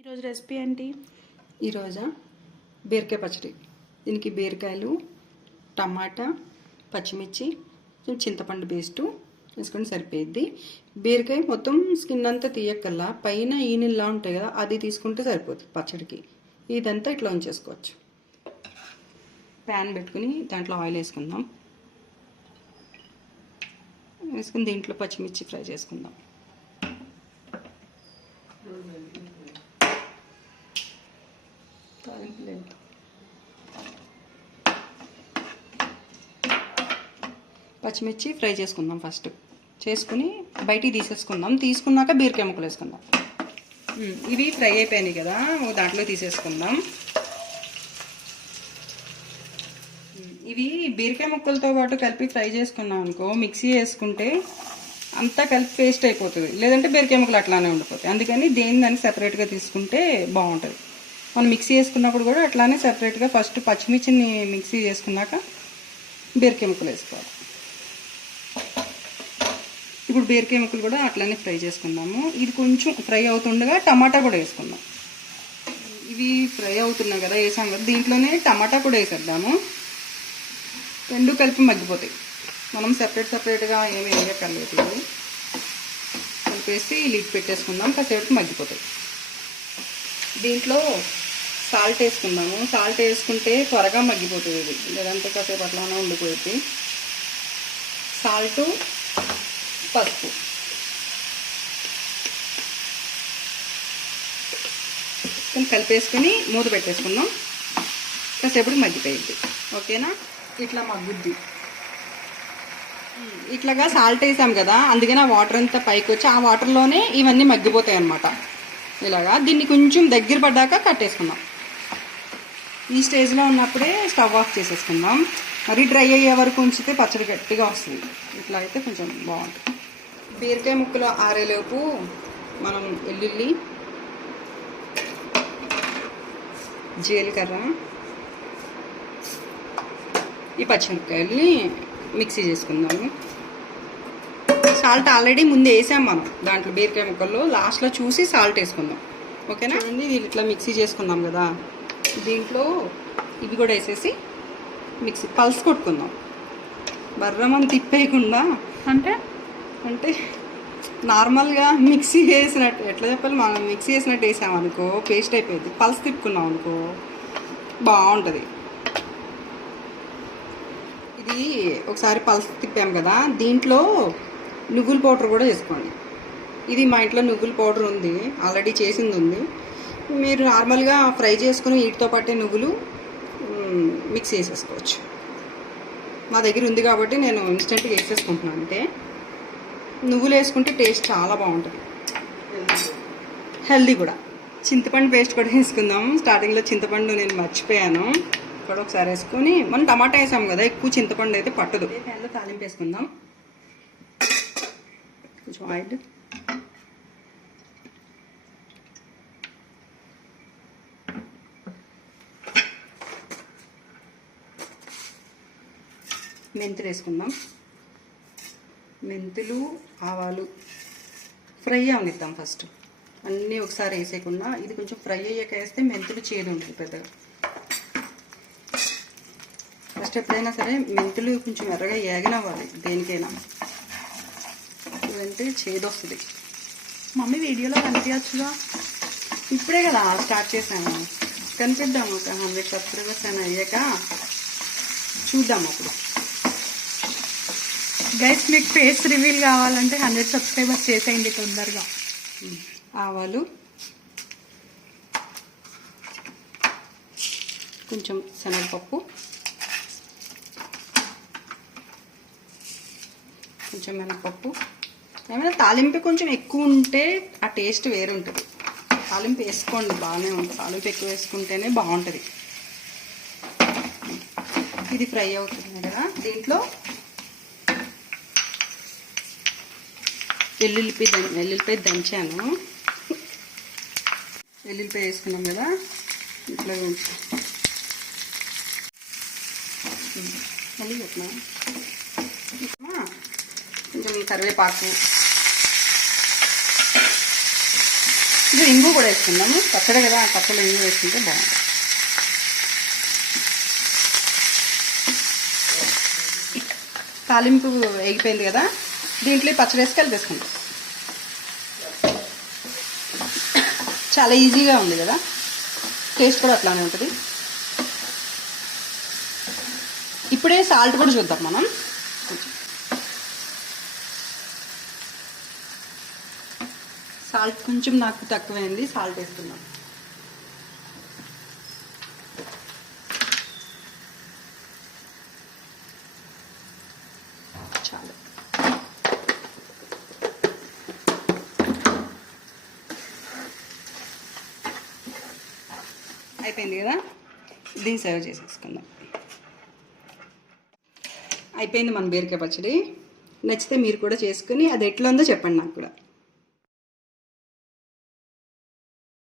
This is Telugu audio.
ఈరోజు రెసిపీ ఏంటి? ఈరోజు బీరకాయ పచ్చడి. దీనికి బీరకాయలు, టమాటా, పచ్చిమిర్చి, చింతపండు పేస్టు వేసుకొని సరిపోయిద్ది. బీరకాయ మొత్తం స్కిన్ అంతా తీయక్కల్లా పైన ఈనెల్లా ఉంటాయి కదా, అది తీసుకుంటే సరిపోతుంది పచ్చడికి. ఇదంతా ఇట్లా ఉంచేసుకోవచ్చు. ప్యాన్ పెట్టుకుని దాంట్లో ఆయిల్ వేసుకుందాం. వేసుకుని దీంట్లో పచ్చిమిర్చి ఫ్రై చేసుకుందాం. పచ్చిమిర్చి ఫ్రై చేసుకుందాం. ఫస్ట్ చేసుకుని బయటికి తీసేసుకుందాం. తీసుకున్నాక బీరకాయ ముక్కలు వేసుకుందాం. ఇవి ఫ్రై అయిపోయినాయి కదా, దాంట్లో తీసేసుకుందాం. ఇవి బీరకాయ ముక్కలతో పాటు కలిపి ఫ్రై చేసుకున్నాం అనుకో, మిక్సీ వేసుకుంటే అంతా కలిపి పేస్ట్ అయిపోతుంది. లేదంటే బీరకాయ ముక్కలు అట్లానే ఉండిపోతాయి. అందుకని దానికి సెపరేట్గా తీసుకుంటే బాగుంటుంది. మనం మిక్సీ వేసుకున్నప్పుడు కూడా అట్లానే సెపరేట్గా ఫస్ట్ పచ్చిమిర్చిని మిక్సీ చేసుకున్నాక బీరకాయ ముక్కలు వేసుకోవాలి. ఇప్పుడు బీరకాయ ముక్కలు కూడా అట్లానే ఫ్రై చేసుకుందాము. ఇది కొంచెం ఫ్రై అవుతుండగా టమాటా కూడా వేసుకుందాం. ఇవి ఫ్రై అవుతున్నాయి కదా, వేసాం కదా, దీంట్లోనే టమాటా కూడా వేసేద్దాము. రెండు కలిపి మగ్గిపోతాయి. మనం సపరేట్గా ఏమి వేయక్కర్లేదు. ఇవి కలిపేసి లిడ్ పెట్టేసుకుందాం. కాసేపు మగ్గిపోతాయి. దీంట్లో సాల్ట్ వేసుకుందాము. సాల్ట్ వేసుకుంటే త్వరగా మగ్గిపోతుంది ఇది, లేదంటే కాసేపు అట్లానే ఉండిపోయింది. సాల్టు, పసుపు కలిపేసుకొని మూత పెట్టేసుకుందాం. కాసేపు మగ్గిపోయింది. ఓకేనా? ఇట్లా మగ్గుద్ది. ఇట్లాగా సాల్ట్ వేసాం కదా, అందుకని ఆ వాటర్ అంతా పైకి వచ్చి ఆ వాటర్లోనే ఇవన్నీ మగ్గిపోతాయి అన్నమాట. ఇలాగా దీన్ని కొంచెం దగ్గర పడ్డాక కట్టేసుకుందాం. ఈ స్టేజ్లో ఉన్నప్పుడే స్టవ్ ఆఫ్ చేసేసుకుందాం. మరి డ్రై అయ్యే వరకు ఉంచితే పచ్చడి గట్టిగా వస్తుంది. ఇట్లా అయితే కొంచెం బాగుంటుంది. బీరకాయ ముక్కలు ఆరేలోపు మనం వెల్లుల్లి, జీలకర్ర, ఈ పచ్చిమిరపకాయల్ని మిక్సీ చేసుకుందాము. సాల్ట్ ఆల్రెడీ ముందు వేసాం మనం దాంట్లో బీరకాయ ముక్కల్లో. లాస్ట్లో చూసి సాల్ట్ వేసుకుందాం. ఓకేనా? ఇది ఇట్లా మిక్సీ చేసుకున్నాం కదా, దీంట్లో ఇవి కూడా వేసేసి మిక్సీ పల్స్ కొట్టుకుందాం. బర్రమని తిప్పేయకుండా. అంటే నార్మల్గా మిక్సీ వేసినట్టు, ఎట్లా చెప్పాలి, మనం మిక్సీ వేసినట్టు వేసామనుకో పేస్ట్ అయిపోయింది. పల్స్ తిప్పుకున్నాం అనుకో బాగుంటుంది. ఇది ఒకసారి పల్స్ తిప్పాం కదా, దీంట్లో నువ్వుల పౌడర్ కూడా వేసుకోండి. ఇది మా ఇంట్లో నువ్వుల పౌడర్ ఉంది, ఆల్రెడీ చేసింది ఉంది. మీరు నార్మల్గా ఫ్రై చేసుకుని వీటితో పాటే నువ్వులు మిక్స్ చేసేసుకోవచ్చు. మా దగ్గర ఉంది కాబట్టి నేను ఇన్స్టెంట్గా వేసేసుకుంటున్నాను. అంటే నువ్వులు వేసుకుంటే టేస్ట్ చాలా బాగుంటుంది, హెల్దీ కూడా. చింతపండు పేస్ట్ కూడా వేసుకుందాం. స్టార్టింగ్లో చింతపండు నేను మర్చిపోయాను, కూడా ఒకసారి వేసుకొని. మనం టమాటా వేసాం కదా, ఎక్కువ చింతపండు అయితే పట్టదు. ప్యాన్లో తాలింపు వేసుకుందాం. కొంచెం ఆయిల్, మెంతులు వేసుకుందాం. మెంతులు, ఆవాలు ఫ్రై అవనిద్దాం ఫస్ట్. అన్నీ ఒకసారి వేసేయకుండా ఇది కొంచెం ఫ్రై అయ్యాక వేస్తే మెంతులు చేదు ఉంటుంది పెద్దగా. ఫస్ట్ ఎప్పుడైనా సరే మెంతులు కొంచెం ఎర్రగా ఏగనవ్వాలి దేనికైనా, ఇదంటే చేదు వస్తుంది. మమ్మీ వీడియోలో కనిపించచ్చుగా. ఇప్పుడే కదా స్టార్ట్ చేశాను, కనిపిద్దాము. ఒక 100 సబ్స్క్రైబర్స్ అని అయ్యాక చూద్దాం అప్పుడు. గైస్, మీకు ఫేస్ రివీల్ కావాలంటే 100 సబ్స్క్రైబర్స్ చేసేయండి తొందరగా. ఆవాలు, కొంచెం శనగపప్పు, కొంచెం మినపప్పు. ఏమైనా తాలింపు కొంచెం ఎక్కువ ఉంటే ఆ టేస్ట్ వేరు ఉంటుంది. తాలింపు వేసుకోండి, బాగానే ఉంటుంది. తాలింపు ఎక్కువ వేసుకుంటేనే బాగుంటుంది. ఇది ఫ్రై అవుతుంది కదా, దీంట్లో వెల్లుల్లిపాయ దంచాను. వెల్లుల్లిపాయ వేసుకున్నాం కదా, ఇట్లా మళ్ళీ పెట్టినా. కొంచెం కరివేపాకు, ఇది ఇంగు కూడా వేసుకుందాము, పచ్చడి కదా, పచ్చడి ఇంగు వేసుకుంటే బాగుంటుంది. తాలింపు వేగిపోయింది కదా, దీంట్లో పచ్చడి వేసి కలిపేసుకుందాం. చాలా ఈజీగా ఉంది కదా, టేస్ట్ కూడా అట్లానే ఉంటుంది. ఇప్పుడే సాల్ట్ కూడా చూద్దాం మనం. సాల్ట్ కొంచెం నాకు తక్కువైంది, సాల్ట్ వేస్తున్నాం. చాలు. అయిపోయింది కదా, దీన్ని సర్వ్ చేసేసుకుందాం. అయిపోయింది మన బీరకాయ పచ్చడి. నచ్చితే మీరు కూడా చేసుకుని అది ఎట్లా ఉందో చెప్పండి నాకు కూడా.